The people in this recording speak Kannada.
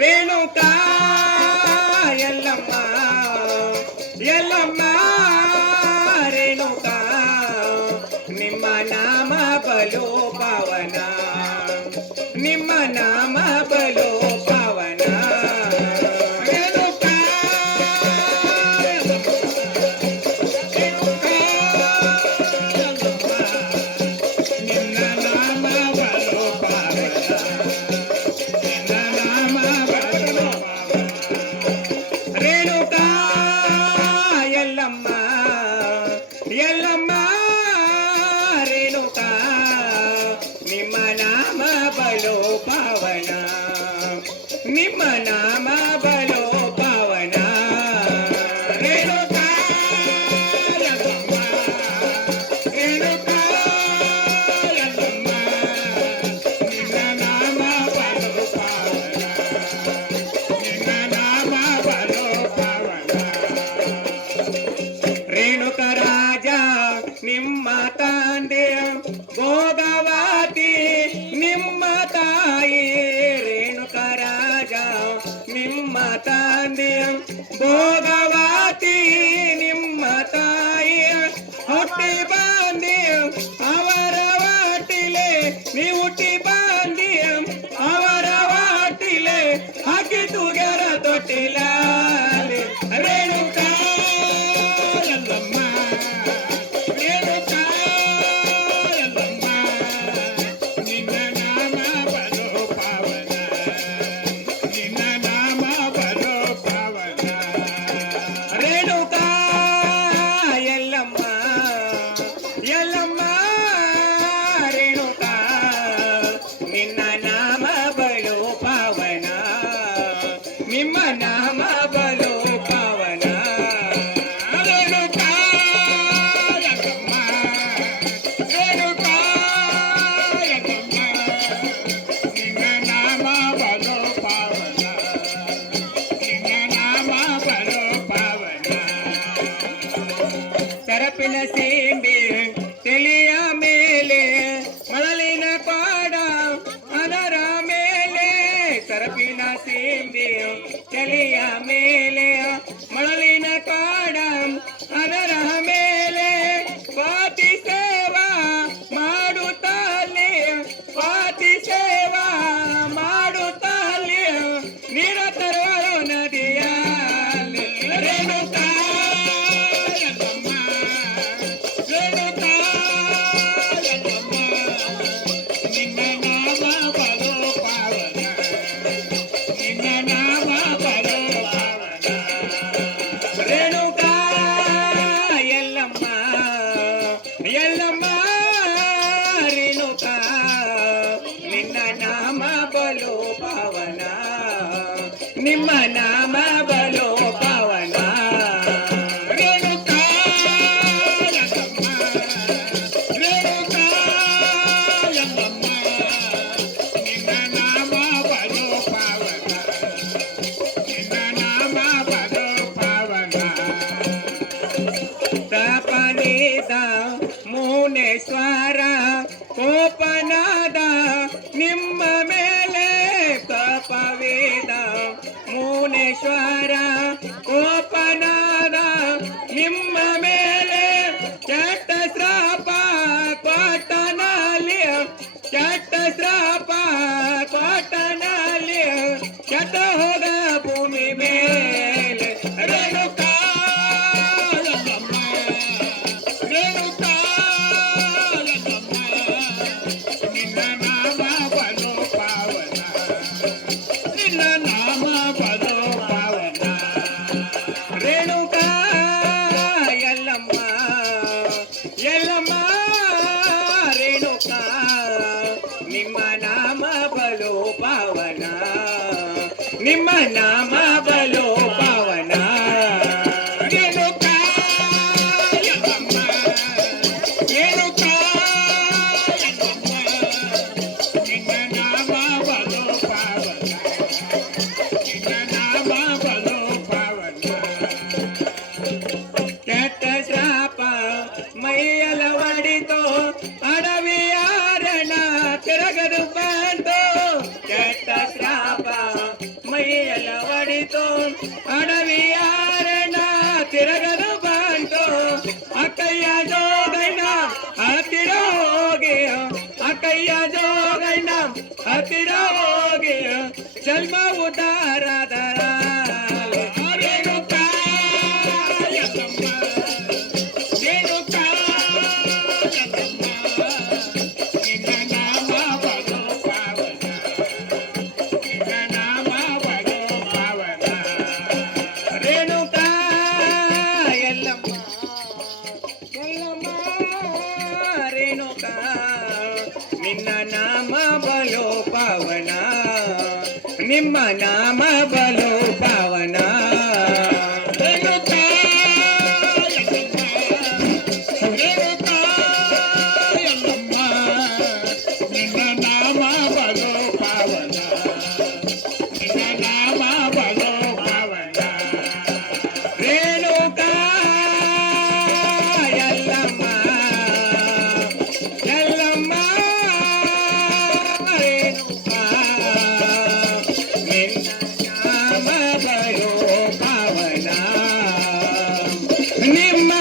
ರೇಣುಕಾ ಎಲ್ಲಮ್ಮ ಎಲ್ಲಮ್ಮ ರೇಣುಕಾ ನಿಮ್ಮ ನಾಮ ಬಲು ಪಾವನ ನಿಮ್ಮ ನಾಮ ಬಲು ಪಾವನ ರೇಣುಕಾ ರೇಣುಕಾ ನಿನ್ನ ನಾಮ ಬಲು ಪಾವನ ನಿನ್ನ ನಾಮ ಬಲು ರೇಣುಕಾ ಎಲ್ಲಮ್ಮ ಎಲ್ಲಮ್ಮ ರೇಣುಕಾ ನಿಮ್ಮ ನಾಮ ಬಲು ಪಾವನ ನಿಮ್ಮ ನಾಮ ಬಲು ಪಾವನ ರೇಣುಕಾ ಎಲ್ಲಮ್ಮ ರೇಣುಕಾ ಎಲ್ಲಮ್ಮ ನಿನ್ನ ನಾಮ ಬಲು ಪಾವನ ನಿನ್ನ ನಾಮ ಬಲು ಪಾವನ ರೇಣುಕ ರಾಜ ನಿಮ್ಮ ತಂದೆ ಭೋಗವತಿ ನಿಮ್ಮ ತಾಯಿ ರೇಣುಕ ರಾಜ ನಿಮ್ಮ ತಂದೆ ಭೋಗವತಿ ನಿಮ್ಮ ತಾಯಿ ಹುಟ್ಟಿ ಬಂದಿ ಅವರ ವಾಟಿಲೆ ನೀ ಹುಟ್ಟಿ ಬಂದಿ ಅವರ ವಾಟಿಲೆ ಹಾಕಿ ತುಗರ ತೊಟ್ಟಿಲ ರೇಣುಕಾ ಎಲ್ಲಮ್ಮ ರೇಣುಕಾ ಎಲ್ಲಮ್ಮ ನಿನ್ನ ನಾಮ ಬಲು ಪಾವನ ನಿನ್ನ ನಾಮ ಬಲು ಪಾವನ ರೇಣುಕಾ ಎಲ್ಲಮ್ಮ ಎಲ್ಲಮ್ಮ ರೇಣುಕಾ ನಿನ್ನ ನಾಮ ಬಲು ಪಾವನ ನಿಮ್ಮ ನಾಮ ಬಲು ಪಾವನ ರೇಣುಕಾ ಎಲ್ಲಮ್ಮ ರೇಣುಕಾ ಎಲ್ಲಮ್ಮ ನಿನ್ನ ನಾಮ ಬಲು ಪಾವನ ನಿನ್ನ ನಾಮ ಬಲು ಪಾವನ ಸರಪಿನ ಸೀಂಬಿ ತೆಲಿಯ ಮೇಲೆ ಮಳಲಿನ ಪಾಡ ಅದರ ಮೇಲೆ ಸರಪಿನ ಸೀಂಬಿ ತೆಲಿಯ ಮೇಲೆ ಮಳಲಿನ ಪಾಡ ಅದರ ಮೇಲೆ ಪಾತಿ ಸೇವಾ ಮಾಡುತ್ತಲೇ ಪಾತಿ ಸೇವಾ ಮಾಡುತ್ತಲೇ ನೀರ ತರುವರು ನದಿಯಲ್ಲಿ ರೇಣುಕಾ ಎಲ್ಲಮ್ಮ ರೇಣುಕಾ ಎಲ್ಲಮ್ಮ ನಿನ್ನ ನಾಮ ಬಲು ಪಾವನ ನಿನ್ನ ನಾಮ ಬಲು ಪಾವನ ರೇಣುಕಾ ಎಲ್ಲಮ್ಮ ಎಲ್ಲಮ್ಮ ರೇಣುಕಾ ನಿನ್ನ ನಾಮ ಬಲು ಪಾವನ ನಿಮ್ಮ ನಾಮ ಬಲು ಪಾವನ ರೇಣುಕಾ ಎಲ್ಲಮ್ಮ ರೇಣುಕಾ ಎಲ್ಲಮ್ಮ ನಿನ್ನ ನಾಮ ಬಲು ಪಾವನ ನಿನ್ನ ನಾಮ ಬಲು ಪಾವನ ತಪನಿದ ಮುನೇಶ್ವರ ಕೋಪನಾದ ನಿಮ್ಮ ಮೇಲೆ ತಪವೇದ ಮುನೇಶ್ವರ ಕೋಪನಾದ ನಿಮ್ಮ ಮೇಲೆ ಕೆಟ್ಟ ಶ್ರಾಪ ಕೊಟ್ಟನಲ್ಲಿ ಕೆಟ್ಟ ಶ್ರಾಪ ಕೊಟ್ಟನಲ್ಲಿ ಕೆಟ್ಟ ಹೋಗ ಭೂಮಿ ಮೇಲೆ ರೇಣುಕಾ ಎಲ್ಲಮ್ಮ ರೇಣುಕಾ ಎಲ್ಲಮ್ಮ ನಿನ್ನ ನಾಮ ಬಲು ಪಾವನ ನಿನ್ನ ನಾಮ ಬಲು ಪಾವನ ರೇಣುಕಾ ಎಲ್ಲಮ್ಮ ಎಲ್ಲಮ್ಮ ರೇಣುಕಾ ನಿಮ್ಮ ನಾಮ ಬಲು ಪಾವನ ನಿಮ್ಮ ನಾಮ ಬಲು ಪಾವನ ರೇಣುಕಾ ಎಲ್ಲಮ್ಮ ರೇಣುಕಾ ಎಲ್ಲಮ್ಮ ನಿನ್ನ ನಾಮ ಬಲು ಪಾವನ ನಿನ್ನ ನಾಮ ಬಲು ಪಾವನ ಕೆಟ್ಟ ಶ್ರಾಪ ಮೈಯಲ ಹೊಡಿತೋ ಅಡವಿಯಾರಣ ತಿರಗದು ಬಂತು ಕೆಟ್ಟ ಆಯಿತು ಅಡವಿಯಾರಣ ತಿರಗದು ಬಂತು ಅಕ್ಕಯ್ಯ ಜೋಗಣ್ಣ ಹತ್ತಿರ ಹೋಗಿ ಅಕ್ಕಯ್ಯ ಜೋಗಣ್ಣ ಹತ್ತಿರ ಹೋಗಿ ಜನ್ಮ ಉದ್ದಾರದರ ನಿನ್ನ ನಾಮ ಬಲೋ ಪಾವನ ನಿಮ್ಮ ನಾಮ ಬಲೋ ಪಾವನ ನಿನ್ನ ನಾಮ ಬಲೋ ಪಾವನ ನಿನ್ನ ನಾಮ ಬಲೋ ಪಾವನ ರೇಣುಕಾ ಯಲ್ಲಮ್ಮ ಯಲ್ಲಮ್ಮ ರೇಣುಕಾ ನಿನ್ನ ನಾಮ ಬಲೋ ಪಾವನ ನಿಮ್ಮ